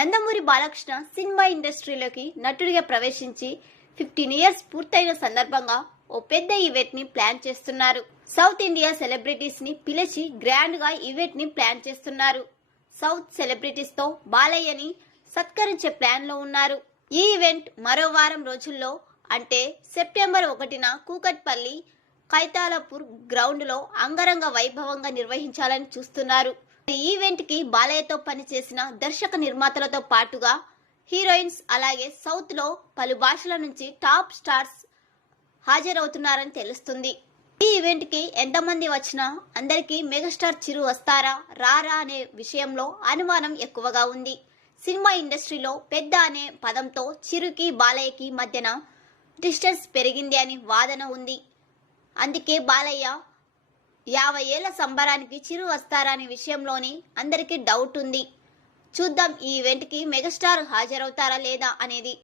Nandamuri Balakrishna cinema ఇండస్ట్రీలోకి నటుడిగా ప్రవేశించి ఫిఫ్టీన్ ఇయర్స్ పూర్తయిన సందర్భంగా ఓ పెద్ద ఈవెంట్ని ప్లాన్ చేస్తున్నారు. సౌత్ ఇండియా సెలబ్రిటీస్ని పిలిచి గ్రాండ్గా ఈవెంట్ని ప్లాన్ చేస్తున్నారు. సౌత్ సెలబ్రిటీస్తో బాలయ్యని సత్కరించే ప్లాన్లో ఉన్నారు. ఈ ఈవెంట్ మరో వారం రోజుల్లో అంటే సెప్టెంబర్ ఒకటిన కూకట్పల్లి కైతాలపూర్ గ్రౌండ్లో అంగరంగ వైభవంగా నిర్వహించాలని చూస్తున్నారు. ఈవెంట్కి బాలయ్యతో పనిచేసిన దర్శక నిర్మాతలతో పాటుగా హీరోయిన్స్ అలాగే సౌత్లో పలు భాషల నుంచి టాప్ స్టార్స్ హాజరవుతున్నారని తెలుస్తుంది. ఈ ఈవెంట్కి ఎంతమంది వచ్చినా అందరికీ మెగాస్టార్ చిరు వస్తారా రారా అనే విషయంలో అనుమానం ఎక్కువగా ఉంది. సినిమా ఇండస్ట్రీలో పెద్ద అనే పదంతో చిరుకి బాలయ్యకి మధ్యన డిస్టెన్స్ పెరిగింది అని వాదన ఉంది. అందుకే బాలయ్య యాభై ఏళ్ళ సంబరానికి చిరు వస్తారా అనే విషయంలోని అందరికీ డౌట్ ఉంది. చూద్దాం ఈ ఈవెంట్కి మెగాస్టార్ హాజరవుతారా లేదా అనేది.